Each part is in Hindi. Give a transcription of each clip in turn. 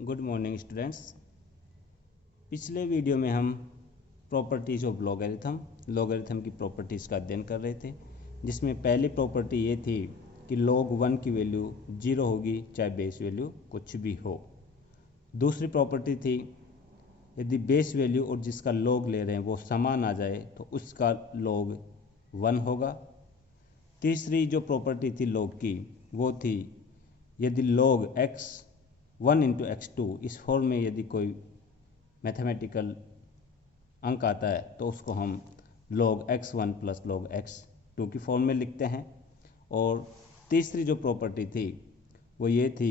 Good morning students. पिछले वीडियो में हम प्रॉपर्टीज़ ऑफ लॉगरिथम की प्रॉपर्टीज़ का अध्ययन कर रहे थे, जिसमें पहली प्रॉपर्टी ये थी कि log 1 की वैल्यू 0 होगी चाहे बेस वैल्यू कुछ भी हो। दूसरी प्रॉपर्टी थी यदि बेस वैल्यू और जिसका log ले रहे हैं वो समान आ जाए तो उसका log 1 होगा। तीसरी जो प्रॉपर्टी थी log की वो थी यदि log x 1 इंटू x2 इस फॉर्म में यदि कोई मैथमेटिकल अंक आता है तो उसको हम log x1 plus log x2 की फॉर्म में लिखते हैं। और तीसरी जो प्रॉपर्टी थी वो ये थी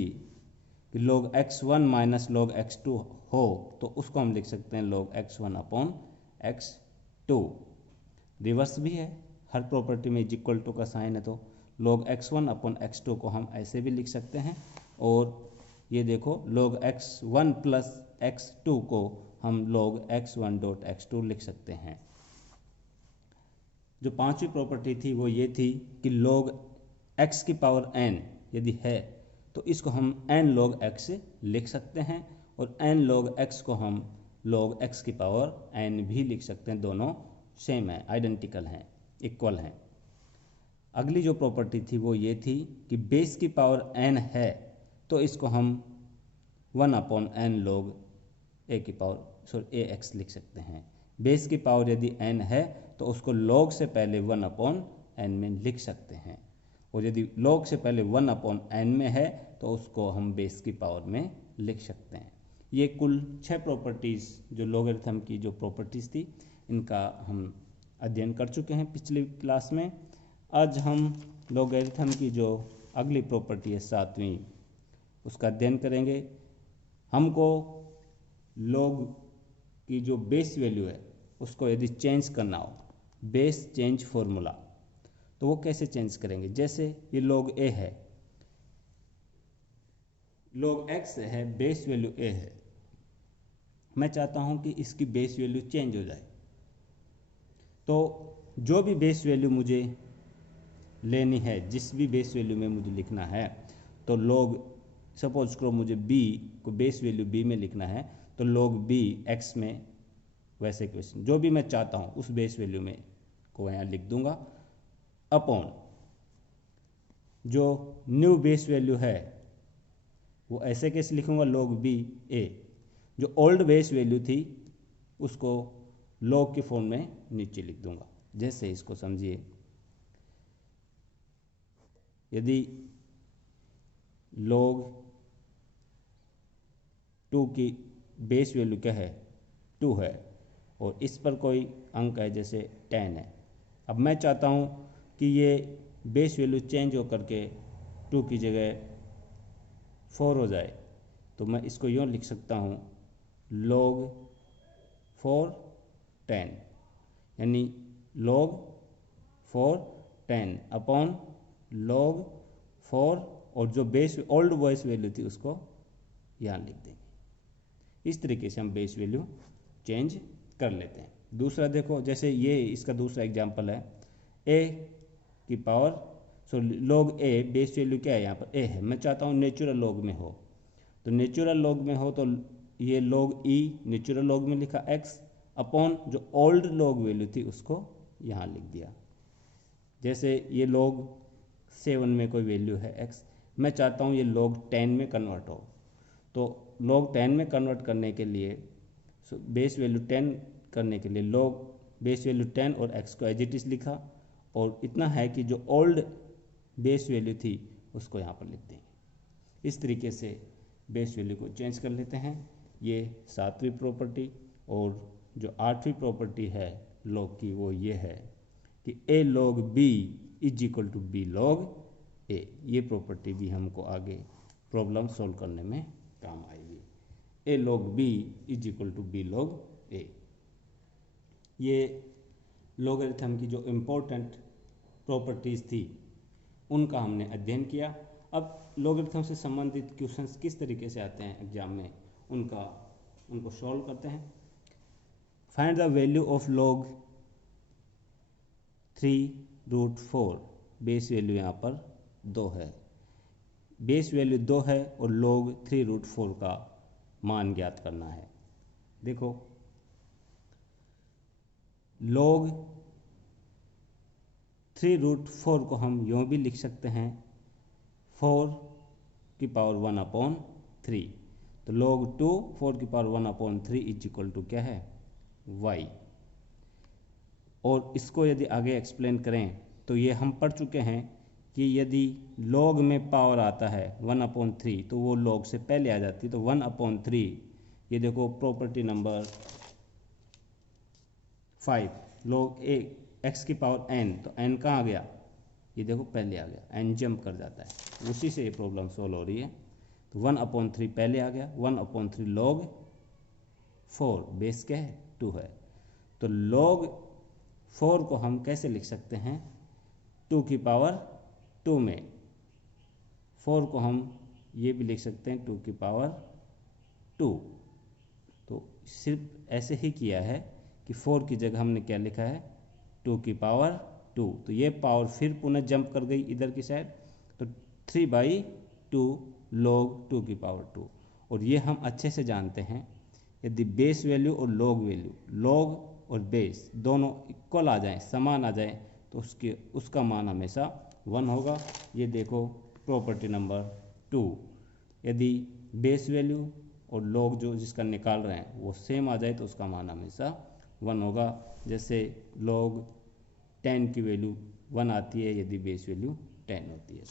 कि log x1 minus log x2 हो तो उसको हम लिख सकते हैं log x1 upon x2। Reverse भी है, हर प्रॉपर्टी में इक्वल टू का साइन है तो log x1 अपॉन x2 को हम ऐसे भी लिख सकते हैं। और ये देखो log x1 प्लस x2 को हम log x1 डॉट x2 लिख सकते हैं। जो पांचवी प्रॉपर्टी थी वो ये थी कि log x की पावर n यदि है तो इसको हम n log x लिख सकते हैं और n log x को हम log x की पावर n भी लिख सकते हैं। दोनों सेम है, आइडेंटिकल हैं, इक्वल हैं। अगली जो प्रॉपर्टी थी वो ये थी कि बेस की पावर n है तो इसको हम 1 अपॉन n log ax लिख सकते हैं। बेस की पावर यदि n है तो उसको log से पहले 1 अपॉन n में लिख सकते हैं, और यदि log से पहले 1 अपॉन n में है तो उसको हम बेस की पावर में लिख सकते हैं। ये कुल 6 प्रॉपर्टीज़ जो लॉगरिथम की जो प्रॉपर्टीज़ थी इनका हम अध्ययन कर चुके हैं पिछली क्लास में। आज हम लॉगरिथम की जो अगली प्रॉपर्टी है 7वीं उसका अध्ययन करेंगे। हमको log की जो बेस वैल्यू है उसको यदि चेंज करना हो, बेस चेंज फॉर्मूला, तो वो कैसे चेंज करेंगे। जैसे ये log a है, log x है, बेस वैल्यू a है, मैं चाहता हूं कि इसकी बेस वैल्यू चेंज हो जाए। तो जो भी बेस वैल्यू मुझे लेनी है, जिस भी बेस वैल्यू में मुझे लिखना है, तो log सपोज करो मुझे b को बेस वैल्यू b में लिखना है तो log b x में वैसे क्वेश्चन जो भी मैं चाहता हूँ उस बेस वैल्यू में को यहाँ लिख दूंगा अपॉन जो न्यू बेस वैल्यू है वो ऐसे कैसे लिखूंगा log b a, जो ओल्ड बेस वैल्यू थी उसको log की फॉर्म में नीचे लिख दूंगा। जैसे इसको समझिए, यदि log 2 की बेस वैल्यू क्या है 2 है और इस पर कोई अंक है जैसे 10 है। अब मैं चाहता हूँ कि ये बेस वैल्यू चेंज हो करके 2 की जगह 4 हो जाए, तो मैं इसको यूँ लिख सकता हूँ log 4 10, यानी log 4 10 अपॉन log 4 और जो बेस ओल्ड बेस वैल्यू थी उसको यहाँ लिख देंगे। इस तरीके से हम बेस वैल्यू चेंज कर लेते हैं। दूसरा देखो, जैसे ये इसका दूसरा एग्जांपल है a की power log a, base value क्या है यहाँ पर a है, मैं चाहता हूँ नेचुरल लॉग में हो, तो नेचुरल लॉग में हो तो ये log e नेचुरल लॉग में लिखा x अपॉन जो ओल्ड लॉग वैल्यू थी उसको यहाँ लिख दिया। जैसे ये log 7 में कोई वैल्यू है x, मैं चाहता हूँ ये log 10 में कन्वर्ट हो, तो log 10 में कन्वर्ट करने के लिए बेस वैल्यू 10 करने के लिए log बेस वैल्यू 10 और x को एज इट इज लिखा, और इतना है कि जो ओल्ड बेस वैल्यू थी उसको यहाँ पर लिख देंगे। इस तरीके से बेस वैल्यू को चेंज कर लेते हैं। ये 7वीं प्रॉपर्टी। और जो 8वीं प्रॉपर्टी है log की वो ये है कि a log b is equal to b log a। ये प्रॉपर्टी भी हमको आगे प्रॉब्लम सॉल्व करने में काम आएगी। a log b is equal to b log a। ये लॉगरिथम की जो इम्पोर्टेंट प्रॉपर्टीज़ थी उनका हमने अध्ययन किया। अब लॉगरिथम से संबंधित क्वेश्चंस किस तरीके से आते हैं एग्जाम में उनको सॉल्व करते हैं। Find the value of log 3√4, base value यहाँ पर 2 है, बेस वैल्यू 2 है और log 3√4 का मान ज्ञात करना है। देखो log 3√4 को हम यूँ भी लिख सकते हैं 4⁻⁴। तो log 2 4⁻⁴ इज इक्वल टू क्या है y। और इसको यदि आगे एक्सप्लेन करें तो ये हम पढ़ चुके हैं कि यदि log में पावर आता है 1/3 तो वो log से पहले आ जाती है। तो 1/3 ये देखो प्रॉपर्टी नंबर 5 log x की पावर n, तो n कहाँ गया, ये देखो पहले आ गया, n जंप कर जाता है, उसी से ये प्रॉब्लम सॉल्व हो रही है। तो 1/3 पहले आ गया, 1/3 log 4 बेस क्या है 2 है। तो log 4 को हम कैसे लिख सकते हैं 2 की पावर 2 में, 4 को हम ये भी लिख सकते हैं 2 की पावर 2। तो सिर्फ ऐसे ही किया है कि 4 की जगह हमने क्या लिखा है 2 की पावर 2। तो ये पावर फिर पुनः जंप कर गई इधर की साइड, तो 3/2 log 2 की पावर 2। और ये हम अच्छे से जानते हैं यदि बेस वैल्यू और लॉग वैल्यू, लॉग और बेस दोनों इक्वल आ जाएं, समान आ जाएं, तो उसका मान हमेशा 1 होगा। ये देखो प्रॉपर्टी नंबर 2, यदि बेस वैल्यू और लॉग जो जिसका निकाल रहे हैं वो सेम आ जाए तो उसका मान हमेशा 1 होगा। जैसे log 10 की वैल्यू 1 आती है यदि बेस वैल्यू 10 होती है।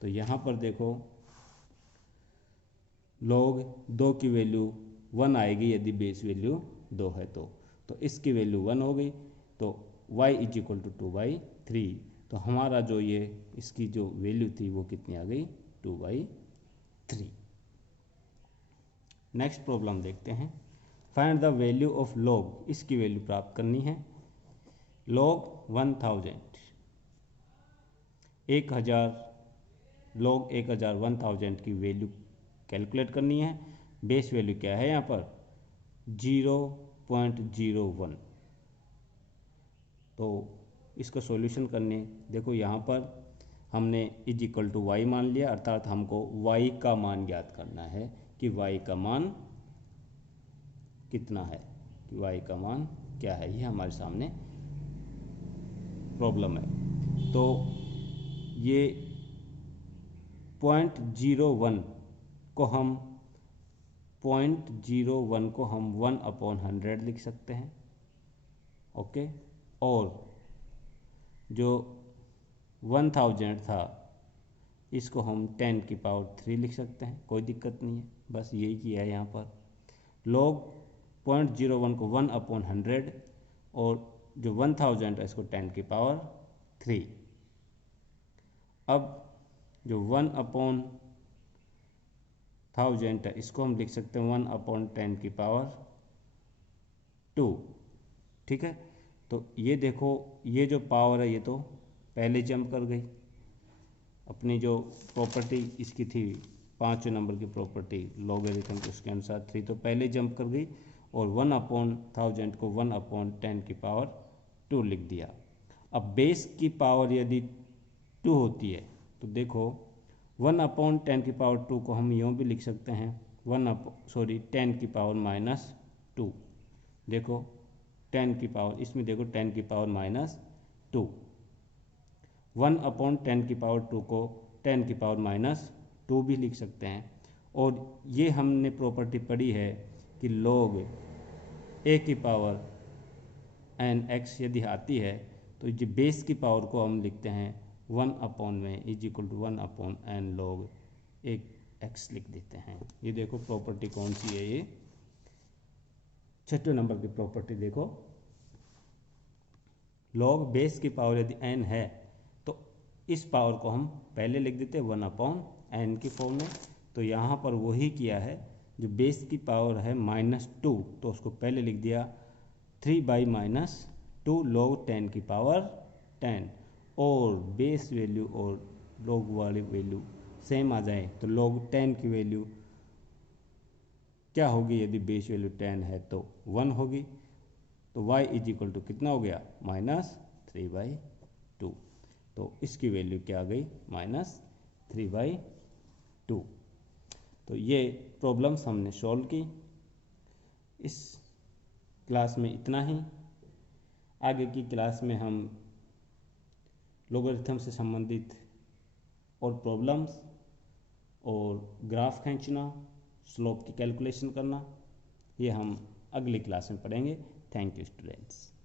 तो यहाँ पर देखो log 2 की वैल्यू 1 आएगी यदि बेस वैल्यू 2 है तो इसकी वैल्यू 1 हो गई। तो y इज इक्वल टू 2/3। तो हमारा जो ये इसकी जो वैल्यू थी वो कितनी आ गई 2/3। नेक्स्ट प्रॉब्लम देखते हैं, find the value of log, इसकी वैल्यू प्राप्त करनी है। log 1000 log 1000 की वैल्यू कैलकुलेट करनी है। बेस वैल्यू क्या है यहाँ पर 0.01। तो इसका सॉल्यूशन करने देखो यहाँ पर हमने इज इक्वल टू वाई मान लिया, अर्थात हमको y का मान ज्ञात करना है कि y का मान कितना है, कि y का मान क्या है, ये हमारे सामने प्रॉब्लम है। तो ये 0.01 को हम 1/100 लिख सकते हैं, ओके। और जो 1000 था इसको हम 10 की पावर 3 लिख सकते हैं, कोई दिक्कत नहीं है, बस यही किया है यहाँ पर। log 0.01 को 1/100 और जो 1000 है इसको 10 की पावर 3। अब जो 1/1000 है इसको हम लिख सकते हैं 1/10 की पावर 2, ठीक है। तो ये देखो ये जो पावर है ये तो पहले जंप कर गई, अपनी जो प्रॉपर्टी इसकी थी 5 नंबर की प्रॉपर्टी लॉगरिथम के उसके अनुसार 3 तो पहले जंप कर गई, और 1/1000 को 1/10 की पावर 2 लिख दिया। अब बेस की पावर यदि 2 होती है तो देखो 1/10 की पावर 2 को हम यूँ भी लिख सकते हैं 10 की पावर -2। देखो 10 की पावर, इसमें देखो 10 की पावर -2, 1/10 की पावर 2 को 10 की पावर -2 भी लिख सकते हैं। और ये हमने प्रॉपर्टी पढ़ी है कि log a की पावर nx यदि आती है तो जो बेस की पावर को हम लिखते हैं 1/में is equal to 1/n log एक x लिख देते हैं। ये देखो प्रॉपर्टी कौन सी है, ये 6 नंबर की प्रॉपर्टी देखो, log बेस की पावर यदि n है तो इस पावर को हम पहले लिख देते हैं 1/n की फॉर्म में। तो यहाँ पर वही किया है, जो बेस की पावर है -2 तो उसको पहले लिख दिया 3/-2 log 10 की पावर 10। और बेस वैल्यू और log वाली वैल्यू सेम आ जाए तो log 10 की वैल्यू क्या होगी, यदि बेस वैल्यू 10 है तो 1 होगी। तो y इज इक्वल टू कितना हो गया -3/2। तो इसकी वैल्यू क्या आ गई -3/2। तो ये प्रॉब्लम्स हमने सॉल्व की। इस क्लास में इतना ही। आगे की क्लास में हम लोगरिथम से संबंधित और प्रॉब्लम्स और ग्राफ खींचना, स्लोप की कैलकुलेशन करना, ये हम अगली क्लास में पढ़ेंगे। Thank you students.